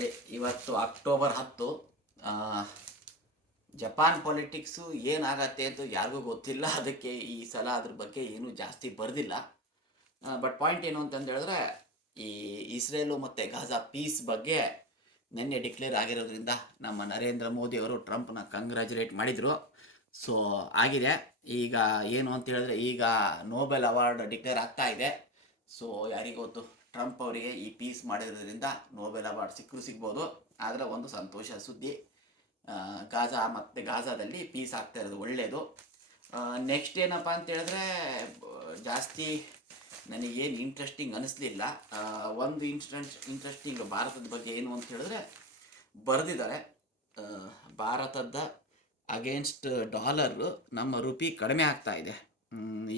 ನೋಡಿ, ಇವತ್ತು October 10. Japan politics ಏನಾಗತ್ತೆ ಅಂತ ಯಾರಿಗೂ ಗೊತ್ತಿಲ್ಲ. ಅದಕ್ಕೆ ಈ ಸಲ ಅದ್ರ ಬಗ್ಗೆ ಏನೂ ಜಾಸ್ತಿ ಬರೆದಿಲ್ಲ. ಬಟ್ ಪಾಯಿಂಟ್ ಏನು ಅಂತಂದು ಹೇಳಿದ್ರೆ, ಈ ಇಸ್ರೇಲು ಮತ್ತು ಗಾಜಾ ಪೀಸ್ ಬಗ್ಗೆ ನಿನ್ನೆ ಡಿಕ್ಲೇರ್ ಆಗಿರೋದ್ರಿಂದ ನಮ್ಮ ನರೇಂದ್ರ ಮೋದಿ ಅವರು ಟ್ರಂಪ್ನ ಕಂಗ್ರ್ಯಾಚುಲೇಟ್ ಮಾಡಿದರು. ಸೊ ಆಗಿದೆ. ಈಗ ಏನು ಅಂತ ಹೇಳಿದ್ರೆ, ಈಗ ನೋಬೆಲ್ ಅವಾರ್ಡ್ ಡಿಕ್ಲೇರ್ ಆಗ್ತಾ ಇದೆ. ಸೊ ಯಾರಿಗೊತ್ತು, ಟ್ರಂಪ್ ಅವರಿಗೆ ಈ ಪೀಸ್ ಮಾಡಿರೋದ್ರಿಂದ ನೋಬೆಲ್ ಅವಾರ್ಡ್ ಸಿಗ್ಬೋದು. ಆದರೆ ಒಂದು ಸಂತೋಷ ಸುದ್ದಿ, ಗಾಜಾದಲ್ಲಿ ಪೀಸ್ ಆಗ್ತಾ ಇರೋದು ಒಳ್ಳೆಯದು. ನೆಕ್ಸ್ಟ್ ಏನಪ್ಪ ಅಂತ ಹೇಳಿದ್ರೆ, ಜಾಸ್ತಿ ನನಗೇನು ಇಂಟ್ರೆಸ್ಟಿಂಗ್ ಅನ್ನಿಸ್ಲಿಲ್ಲ. ಒಂದು ಇಂಟ್ರೆಸ್ಟಿಂಗ್ ಭಾರತದ ಬಗ್ಗೆ ಏನು ಅಂತ ಹೇಳಿದ್ರೆ, ಬರೆದಿದ್ದಾರೆ ಭಾರತದ ಅಗೇನ್ಸ್ಟ್ ಡಾಲರು ನಮ್ಮ ರುಪಿ ಕಡಿಮೆ ಆಗ್ತಾ ಇದೆ.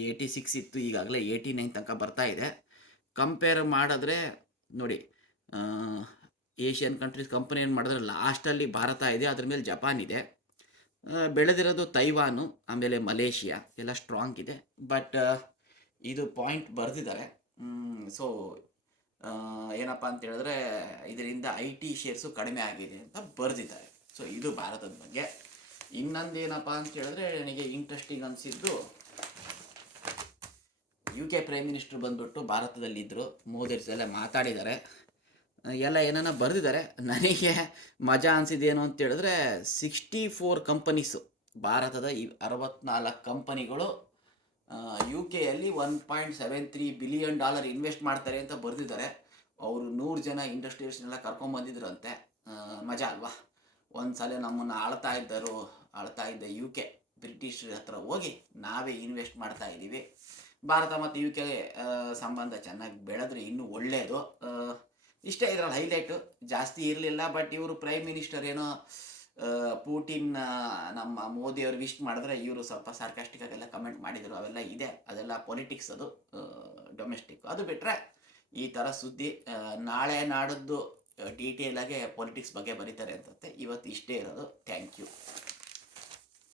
86 ಇತ್ತು, ಈಗಾಗಲೇ 89 ತನಕ ಬರ್ತಾ ಇದೆ. ಕಂಪೇರ್ ಮಾಡಿದ್ರೆ ನೋಡಿ, ಏಷ್ಯನ್ ಕಂಟ್ರೀಸ್ ಕಂಪೇರ್ ಮಾಡಿದ್ರೆ ಲಾಸ್ಟಲ್ಲಿ ಭಾರತ ಇದೆ, ಅದ್ರ ಮೇಲೆ ಜಪಾನ್ ಇದೆ. ಬೆಳೆದಿರೋದು ತೈವಾನು, ಆಮೇಲೆ ಮಲೇಷಿಯಾ ಎಲ್ಲ ಸ್ಟ್ರಾಂಗ್ ಇದೆ. ಬಟ್ ಇದು ಪಾಯಿಂಟ್ ಬರೆದಿದ್ದಾರೆ. ಸೊ ಏನಪ್ಪ ಅಂತ ಹೇಳಿದ್ರೆ, ಇದರಿಂದ IT ಶೇರ್ಸು ಕಡಿಮೆ ಆಗಿದೆ ಅಂತ ಬರೆದಿದ್ದಾರೆ. ಸೊ ಇದು ಭಾರತದ ಬಗ್ಗೆ. ಇನ್ನೊಂದು ಏನಪ್ಪ ಅಂತ ಹೇಳಿದ್ರೆ, ನನಗೆ ಇಂಟ್ರೆಸ್ಟಿಂಗ್ ಅನಿಸಿದ್ದು, UK ಪ್ರೈಮ್ ಮಿನಿಸ್ಟರ್ ಬಂದ್ಬಿಟ್ಟು ಭಾರತದಲ್ಲಿದ್ದರು. ಮೋದಿ ಎಲ್ಲ ಮಾತಾಡಿದ್ದಾರೆ, ಎಲ್ಲ ಏನನ್ನ ಬರೆದಿದ್ದಾರೆ. ನನಗೆ ಮಜಾ ಅನಿಸಿದ್ದೇನು ಅಂತ ಹೇಳಿದ್ರೆ, 64 ಕಂಪನೀಸು, ಭಾರತದ 64 ಕಂಪನಿಗಳು UK $1.73 ಬಿಲಿಯನ್ ಇನ್ವೆಸ್ಟ್ ಮಾಡ್ತಾರೆ ಅಂತ ಬರೆದಿದ್ದಾರೆ. ಅವರು 100 ಜನ ಇಂಡಸ್ಟ್ರಿಯಲ್ಸ್ನೆಲ್ಲ ಕರ್ಕೊಂಡ್ಬಂದಿದ್ರಂತೆ. ಮಜಾ ಅಲ್ವಾ? ಒಂದು ಸಲ ನಮ್ಮನ್ನು ಆಳ್ತಾ ಇದ್ದ UK ಬ್ರಿಟಿಷ್ ಹತ್ರ ಹೋಗಿ ನಾವೇ ಇನ್ವೆಸ್ಟ್ ಮಾಡ್ತಾ ಇದ್ದೀವಿ. ಭಾರತ ಮತ್ತು UK ಸಂಬಂಧ ಚೆನ್ನಾಗಿ ಬೆಳೆದ್ರೆ ಇನ್ನೂ ಒಳ್ಳೆಯದು. ಇಷ್ಟೇ ಇದರಲ್ಲಿ ಹೈಲೈಟು, ಜಾಸ್ತಿ ಇರಲಿಲ್ಲ. ಬಟ್ ಇವರು ಪ್ರೈಮ್ ಮಿನಿಸ್ಟರ್ ಏನೋ ಪೂಟಿನ್ ನಮ್ಮ ಮೋದಿಯವರು ವಿಶ್ ಮಾಡಿದ್ರೆ ಇವರು ಸ್ವಲ್ಪ ಸಾರ್ಕಾಸ್ಟಿಕ್ಕಾಗೆಲ್ಲ ಕಮೆಂಟ್ ಮಾಡಿದರು. ಅವೆಲ್ಲ ಇದೆ, ಅದೆಲ್ಲ ಪೊಲಿಟಿಕ್ಸ್, ಅದು ಡೊಮೆಸ್ಟಿಕ್. ಅದು ಬಿಟ್ಟರೆ ಈ ಥರ ಸುದ್ದಿ. ನಾಳೆ ನಾಡದ್ದು ಡೀಟೇಲಾಗೆ ಪೊಲಿಟಿಕ್ಸ್ ಬಗ್ಗೆ ಬರೀತಾರೆ ಅಂತಂತೆ. ಇವತ್ತು ಇಷ್ಟೇ ಇರೋದು. Thank you.